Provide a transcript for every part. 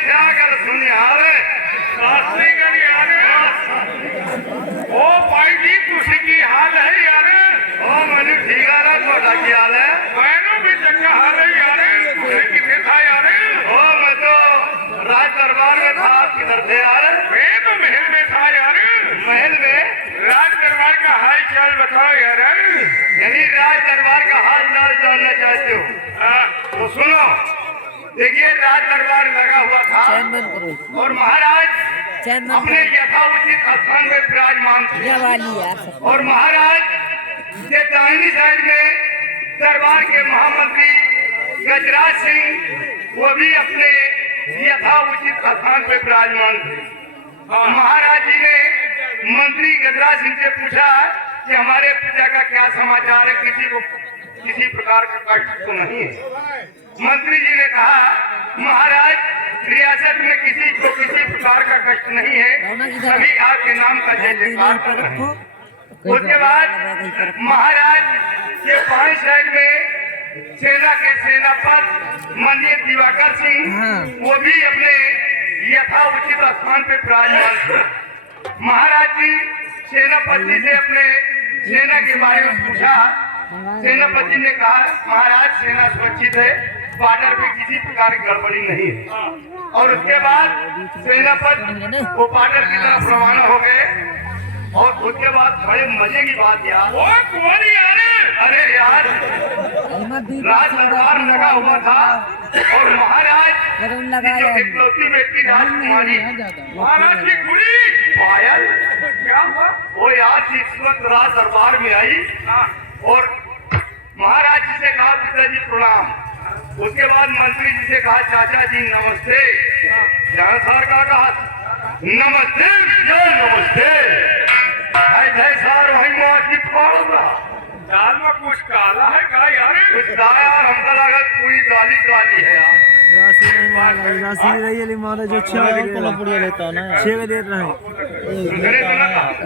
क्या कर सुन यार शास्त्री का यार ओ भाई जी तुझे की हाल है यार ओ मैंने ठीक आ रहा थोड़ा की हाल है मैंने भी चंगा हाल है यार तुझे कितने था यार ओ मैं तो राज दरबार में था किधर थे यार मैं तो महल में था यार महल में राज दरबार का हाल चाल बताओ यार यानी राज दरबार का हाल चाल जानना चाहते हो तो सुनो देखिए राज दरबार लगा हुआ था और महाराज अपने यथाउचित स्थान में विराजमान थे और महाराज के दाहिनी साइड में दरबार के महामंत्री गजराज सिंह वो भी अपने यथाउचित स्थान पे विराजमान थे। महाराज जी ने मंत्री गजराज सिंह से पूछा कि हमारे पिता का क्या समाचार है, किसी प्रकार का कष्ट तो नहीं है। मंत्री जी ने कहा महाराज रियासत में किसी को किसी प्रकार का कष्ट नहीं है, सभी आपके नाम का जय जयकार कर रहे हैं। उसके बाद महाराज के बाएं साइड में सेना के सेनापति माननीय दिवाकर सिंह वो भी अपने यथाउचित स्थान पे विराजमान थे। महाराज जी सेनापति से अपने सेना के बारे में पूछा। सेनापति ने कहा महाराज सेना सुरक्षित है, बॉर्डर पे किसी प्रकार की गड़बड़ी नहीं है। और उसके बाद सेनापति वो बॉर्डर की तरफ रवाना हो गए। और उसके बाद बड़े मजे की बात यार अरे यार राज दरबार लगा हुआ था और महाराज जो इकलौती बेटी राजकुमारी महाराज की कुड़ी पायल क्या हुआ वो यार इस वक्त राज दरबार में आई और महाराज जी से कहा पिताजी प्रणाम। उसके बाद मंत्री जी से कहा चाचा जी नमस्ते। सर का कहा नमस्ते नमस्ते जय सर वही मार की पाऊंगा दाल में कुछ काला है क्या यार कुछ यार हमको लगा पूरी दाली काली है यार राशि नहीं मार रही राशि रही है मारा जो 6 बजे को पूरी लेता है ना 6 बजे देता है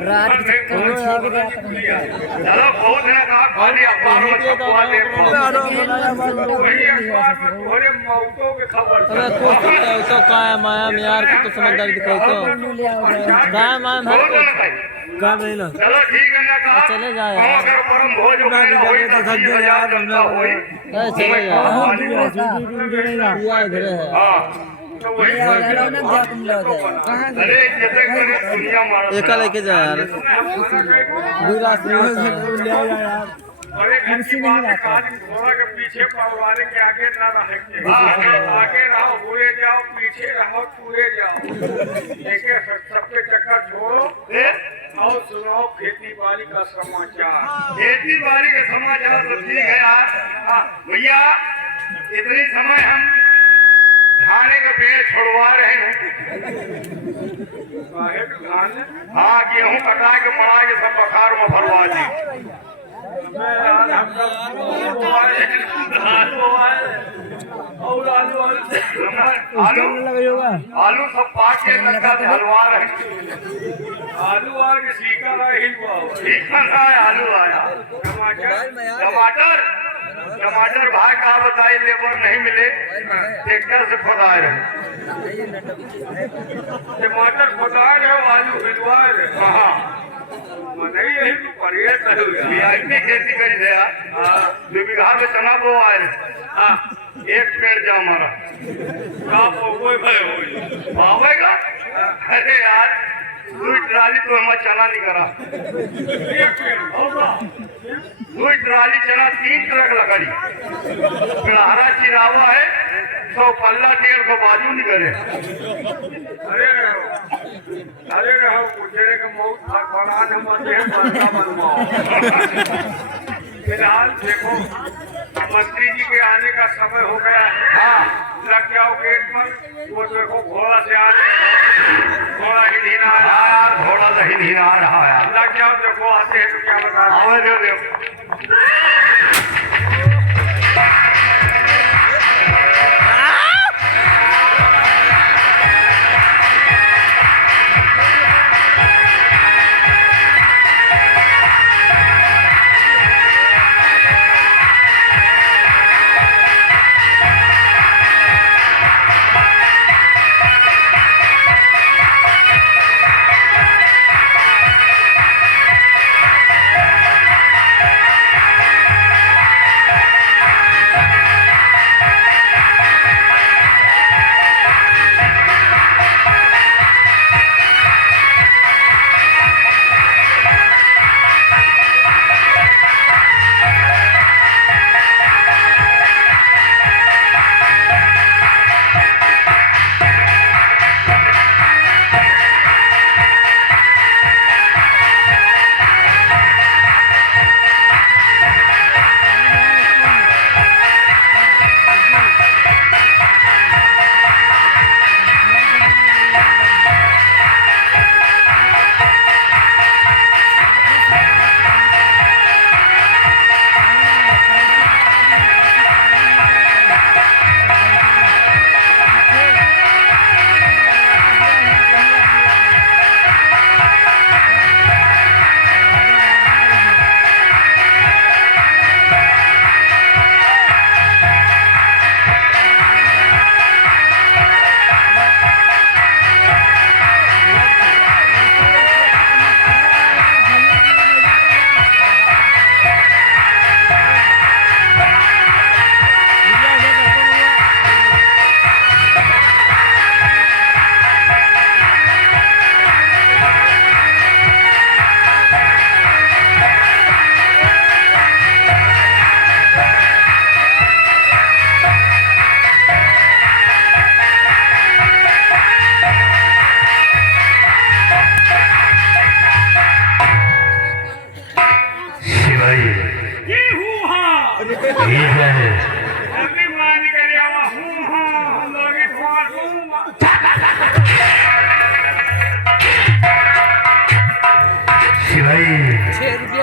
रात के चक्कर में 6 बजे आता है। चलो बहुत है कहा खाली अखबार में छपवा देखो वही अखबार में थोड़े मौतों की खबर अबे कुछ तो काया माया में यार को तो समझदारी दिखाई तो गाय माया काम नहीं ना चलो ठीक है ना कहा चले जाए यार अगर परम भोज हो गया होई तो 10,000 बंदा होई चले जाए इधर है हां तो वही अरे जैसे करे दुनिया मारा एक लेके जा यार दूरा से ले आ यार अरे घंटी बात काज घोड़ा के पीछे पवारे के आगे ना रहे के आगे रहो पूरे जाओ पीछे रहो पूरे जाओ देखिए सबके चक्कर छोड़ो और सुनाओ खेती बाड़ी का समाचार। खेती बाड़ी के समाचार तो ठीक है यार भैया इतनी समय हम धाने का पेड़ छोड़वा रहे हैं हाँ गेहूँ कटा के मड़ा के सब बखार में भरवा दी आलू सब पाक के लगा हलवा रहे आलू आ के सीखा आलू आया टमाटर भाई कहा बताए लेबर नहीं मिले ट्रैक्टर से खोदाए रहे टमाटर खोदाए रहे आलू भिजवाए रहे नहीं यही तो परहेज खेती करी दिया 2 बीघा में चना बो आए एक पेड़ जा हमारा पावेगा अरे यार 2 ट्राली तो हमारा चना नहीं करा 2 ट्राली चना 3 ट्रक लकड़ी हरा चिरावा है 100 पल्ला 150 बाजू नहीं करे अरे रहो गुजरे का मौत बना बनवाओ फिलहाल देखो मंत्री जी के आने का समय हो गया है हाँ लग जाओ गेट पर वो देखो घोड़ा से आने घोड़ा ही धीना यार घोड़ा नहीं धीना रहा है लग जाओ देखो आते हैं तो क्या बता देखो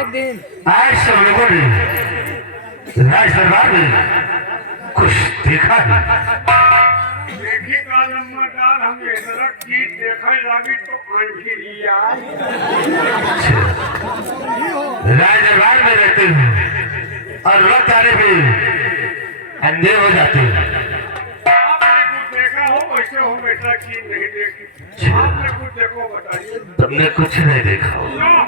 एक दिन आज सब लोगों ने राज दरबार में कुछ देखा है। देखी का नंबरदार हम इतना चीज देखे लगी तो अंधिरिया राज दरबार में रहते हैं और वक्त आने पे अंधे हो जाते हैं। आपने कुछ देखा हो वैसे हम ऐसा चीज नहीं देखी। आपने कुछ देखो बताइए। तुमने कुछ नहीं देखा। जो